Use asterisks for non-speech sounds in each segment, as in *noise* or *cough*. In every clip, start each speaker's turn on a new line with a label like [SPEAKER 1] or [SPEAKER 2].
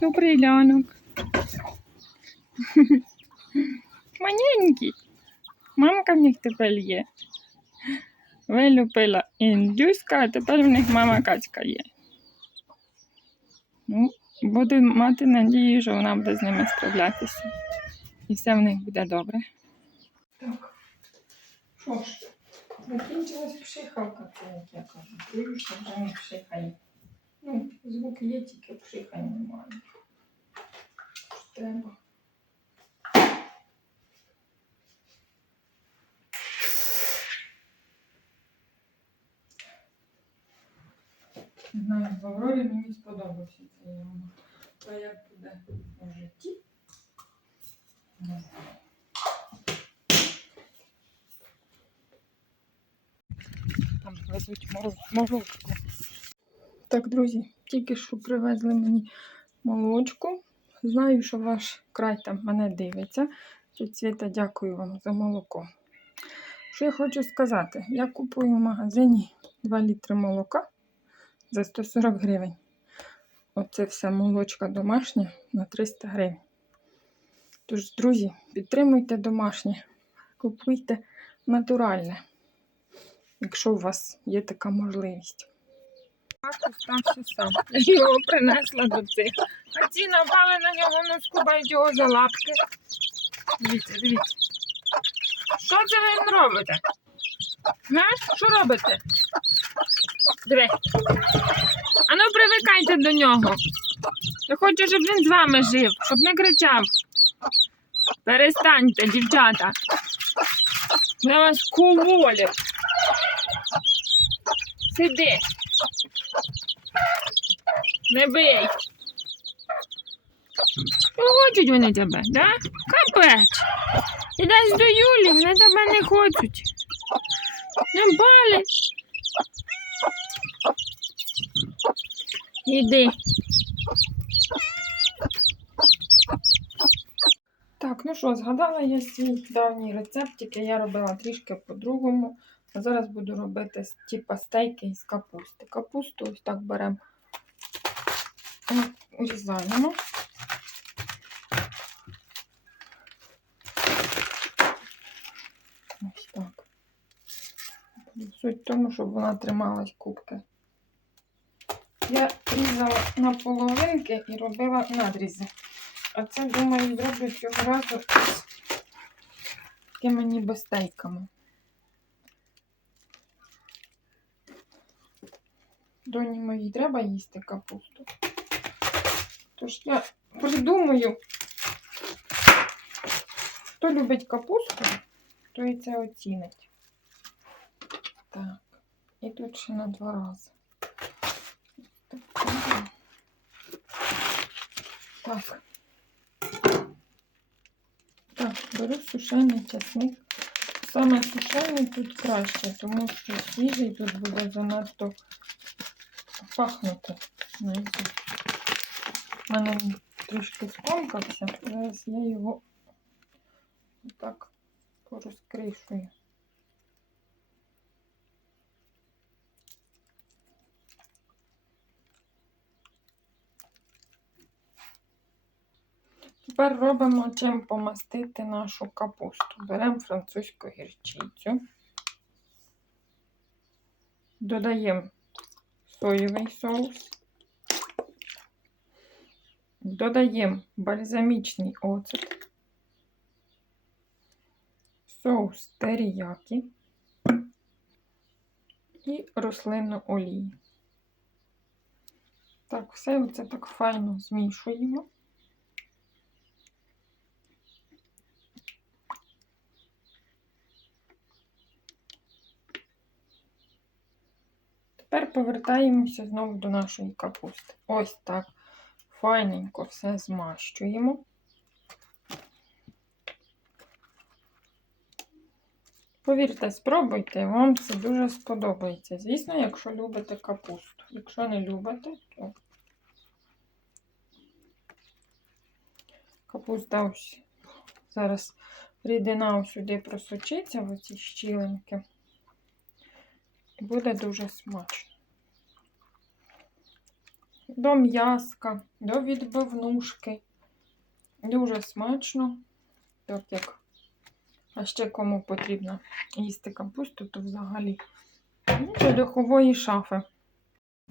[SPEAKER 1] Добрий лянок. *laughs* Маленький. Мамка в них тепер є. Вилюбила індюська, а тепер в них мама качка є. Ну, буду мати надію, що вона буде з ними справлятися. І все в них буде добре. Так. Що ж, закінчилась пшихалка, як я кажу. Чую, вже не пшихає. Ну, звук є, тільки пшихання немає. Треба. Не знаю, в Аврорі мені сподобався цей ямок. То як буде в житті? Не знаю. Там везуть мороз- молочку. Так, друзі, тільки що привезли мені молочку. Знаю, що ваш край там мене дивиться. Світа, дякую вам за молоко. Що я хочу сказати? Я купую в магазині 2 літри молока за 140 гривень. Оце все молочка домашня на 300 гривень. Тож, друзі, підтримуйте домашнє, купуйте натуральне, якщо у вас є така можливість. Стався сам. Його принесла до цих. А ці напали на нього, ну скубають його за лапки. Дивіться, дивіться. Що це ви їм робите? Га? Що робите? Диви. Ану, привикайте до нього. Я хочу, щоб він з вами жив, щоб не кричав. Перестаньте, дівчата. Я вас куволю. Сиди. Не бий. Хочуть вони тебе, да? Капець. Ідеш до Юлі, вони тебе не хочуть. Не палять. Іди. Так, ну що, згадала я свій давній рецепт, тільки я робила трішки по-другому. А зараз буду робити типа стейки із капусти. Капусту ось так беремо, урізаємо. Ось так. Суть в тому, щоб вона трималась кубки. Я різала на половинки і робила надрізи. А це, думаю, зроблю цього разу з такими ніби стейками. Доні моїй треба їсти капусту. Тож я придумаю, хто любить капусту, той це оцінить. Так, і тут ще на два рази. Так. Так. Так, беру сушений часник. Саме сушений тут краще, тому що свіжий тут буде занадто пахнути. Знаєте. У мене трошки скомкався. Зараз я його так порозкришую. Тепер робимо чим помастити нашу капусту. Беремо французьку гірчицю, додаємо соєвий соус, додаємо бальзамічний оцет, соус теріякі і рослинну олію. Так, все це так файно змішуємо. Тепер повертаємося знову до нашої капусти. Ось так файненько все змащуємо. Повірте, спробуйте, вам це дуже сподобається. Звісно, якщо любите капусту. Якщо не любите, то капуста ось зараз рідина сюди просочиться в оці щілинки. Буде дуже смачно. До м'яска, до відбивнушки. Дуже смачно. Так як. А ще кому потрібно їсти капусту, то взагалі. До духової шафи.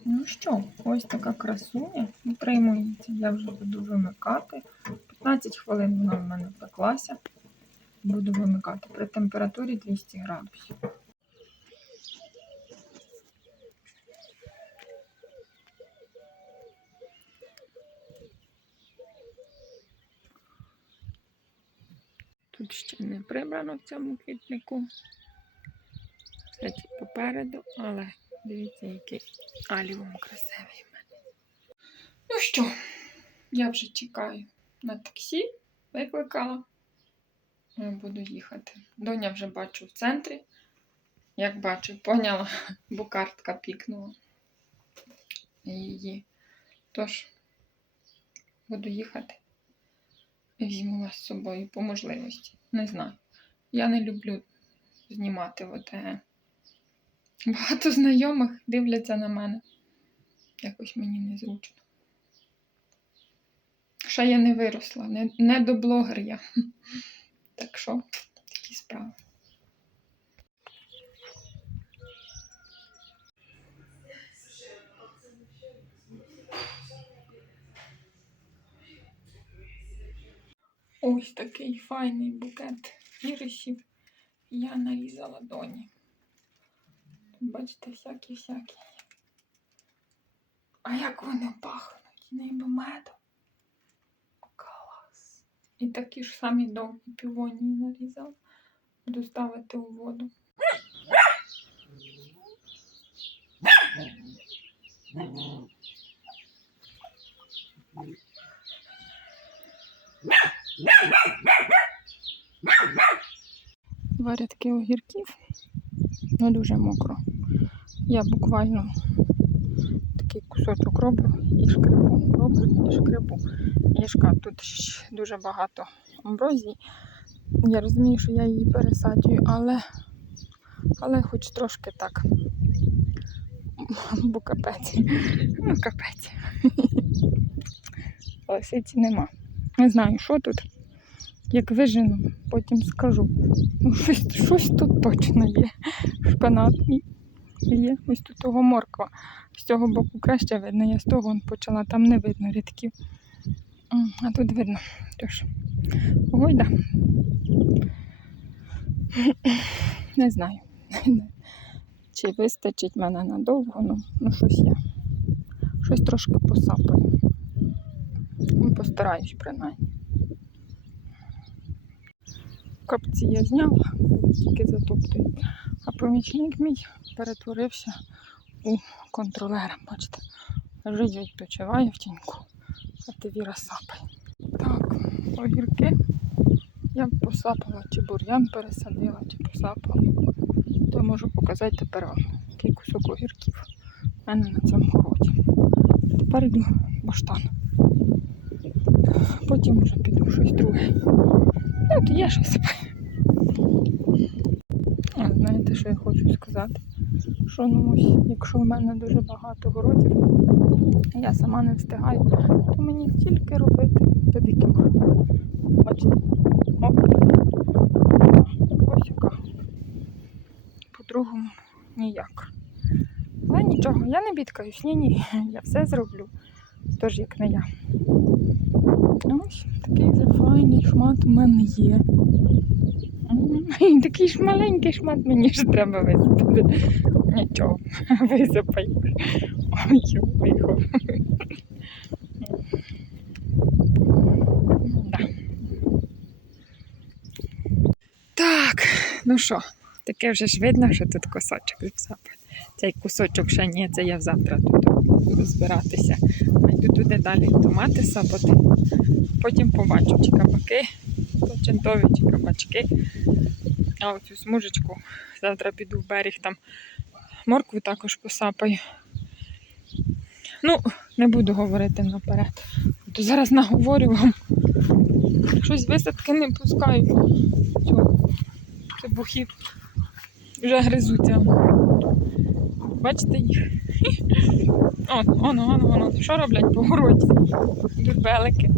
[SPEAKER 1] Ну що, ось така красуня. Утримується. Я вже буду вимикати. 15 хвилин вона в мене пеклася. Буду вимикати при температурі 200 градусів. Тут ще не прибрано в цьому квітнику. Кстати, попереду, але дивіться, який аліум красивий в мене. Ну що, я вже чекаю на таксі, викликала. Я буду їхати. Доня вже бачу в центрі. Як бачу, поняла, *laughs* бо картка пікнула її. Тож, буду їхати. Візьму вас з собою по можливості. Не знаю. Я не люблю знімати оте. *laughs* Багато знайомих дивляться на мене. Якось мені незручно. Ще я не виросла, не, не до блогер я. *laughs* Так що, такі справи. Ось такий файний букет ірисів я нарізала доні. Бачите, всякі-всякі. А як вони пахнуть? Ніби медом. Клас. І такі ж самі довгі півонії нарізала. Буду ставити у воду. Два рядки огірків. Не дуже мокро. Я буквально такий кусочок роблю і шкребу. Роблю і шкребу. Яшка тут дуже багато амброзії. Я розумію, що я її пересаджую, але, але хоч трошки так. *laughs* Бо капець. Ну, капець. *laughs* Лисиці нема. Не знаю, що тут. Як вижену, потім скажу. Ну, щось, щось тут точно є. Шпинат мій є. Ось тут того морква. З цього боку краще видно. Я з того почала, там не видно рядків. А тут видно. Тож, гойда. Не знаю. Чи вистачить мене надовго, ну, ну щось я. Щось трошки посапаю. Ну, Постараюсь принаймні. Капці я зняла, тільки затоптують. А помічник мій перетворився у контролера. Бачите, лежить відпочиває в тіньку, а ти віра сапає. Так, огірки я посапала, чи бур'ян пересадила, чи посапала. То можу показати тепер вам, який кусок огірків в мене на цьому городі. Тепер йду баштан. Потім вже піду щось друге. Ну, то є щось. А знаєте, що я хочу сказати? Що ну якщо в мене дуже багато городів, я сама не встигаю, то мені тільки робити педикюр. Бачите? Оп. Ось яка. По-другому ніяк. Але нічого, я не бідкаюсь, ні-ні, я все зроблю. Тож як не я. Ось такий вже файний шмат у мене є. *laughs* Такий ж маленький шмат мені ж треба висипати. Нічого, *laughs* висипай. Ой. Да. Так, ну що, таке вже ж видно, що тут кусочок. Цей кусочок ще ні, це я завтра тут буду збиратися. А йду туди далі томати сапати. Потім побачу, чи кабаки почентові, чи кабачки. А оцю смужечку завтра піду в берег там моркву також посапаю. Ну, не буду говорити наперед. То зараз наговорю вам. Щось висадки не пускаю. Цього. Це бухів. Вже гризуться. Бачите їх? *laughs* О, воно, воно, воно. Що роблять по городі? Дурбелики.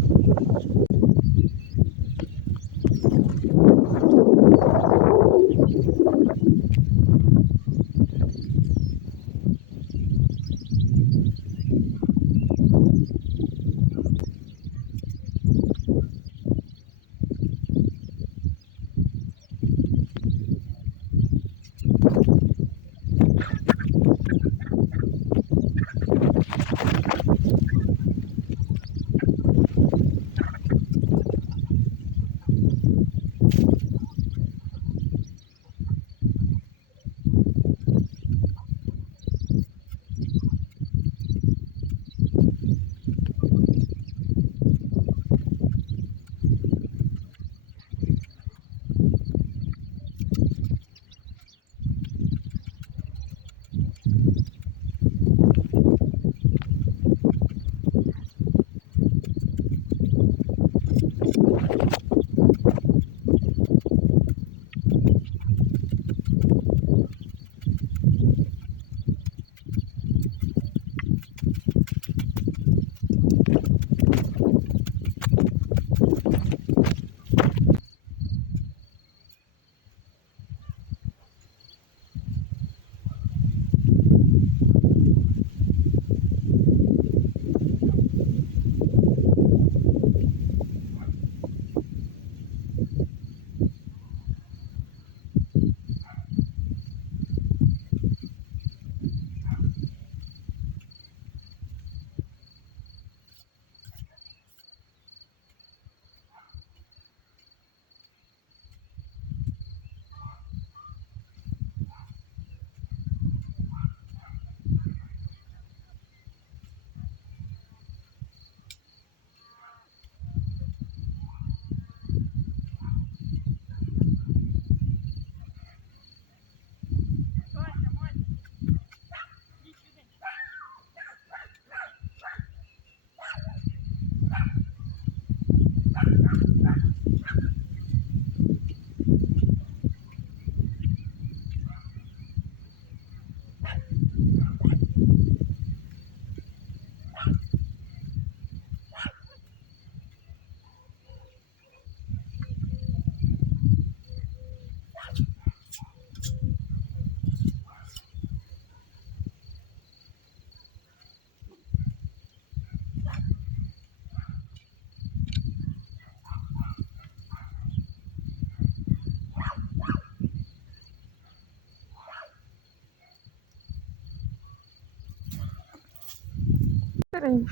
[SPEAKER 1] Бери.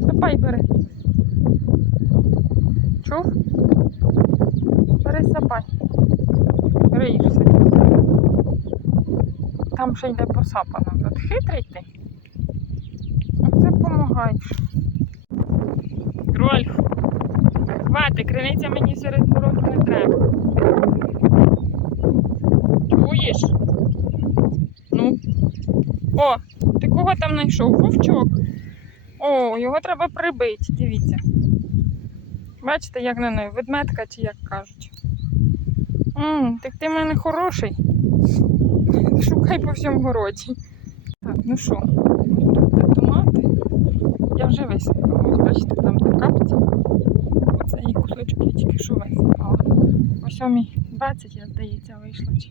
[SPEAKER 1] Сапай бери. Чув? Бери сапай. Риєшся. Там ще йде посапано. Тут хитрий ти. Оце помагаєш. Рольф. Хвати, криниця мені серед городу не треба. Чуєш? Ну. О, ти кого там знайшов? Вовчок. О, його треба прибити, дивіться. Бачите, як на неї, ведметка чи як кажуть. М, так ти в мене хороший. *laughs* Шукай по всьому городі. Так, ну що, тут томати. Я вже висипала. Ось бачите, там де капці. Оце їх кусочки я тільки що висипала. О 7.20, я здається, вийшла. Чи,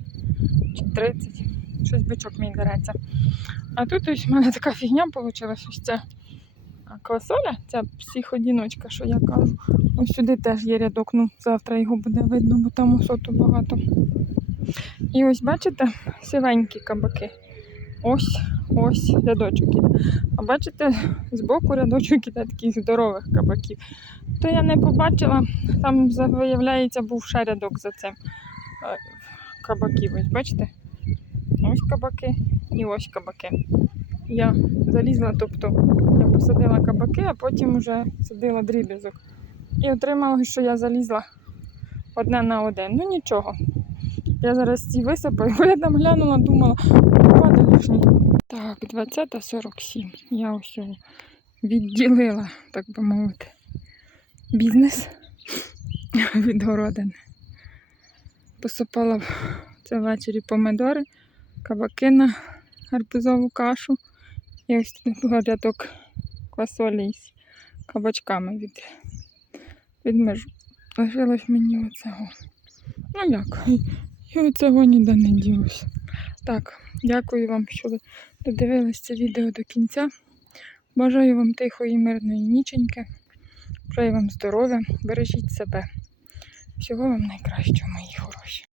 [SPEAKER 1] чи 30. Щось бичок мій дереться. А тут ось в мене така фігня вийшла, ось ця квасоля, ця психодіночка, що я кажу. Ось сюди теж є рядок, ну завтра його буде видно, бо там осоту багато. І ось бачите, сивенькі кабаки. Ось, ось рядочок іде. А бачите, збоку рядочок іде таких здорових кабаків. То я не побачила, там виявляється був ще рядок за цим е, кабаків. Ось бачите? Ось кабаки і ось кабаки. Я залізла, тобто я посадила кабаки, а потім вже садила дріб'язок. І отримала, що я залізла одне на один. Ну нічого. Я зараз ці висипаю, *laughs* бо я там глянула, думала, води лишні. Так, 20.47. Я ось відділила, так би мовити, бізнес *laughs* від городини. Посипала це ввечері помидори, кабаки гарбузову кашу. І ось тут рядок квасолі з кабачками від, від межу. Лишилось мені оцього. Ну як? *laughs* І оцього ніде не ділося. Так, дякую вам, що ви додивились це відео до кінця. Бажаю вам тихої, мирної ніченьки. Бажаю вам здоров'я, бережіть себе. Всього вам найкращого, мої хороші.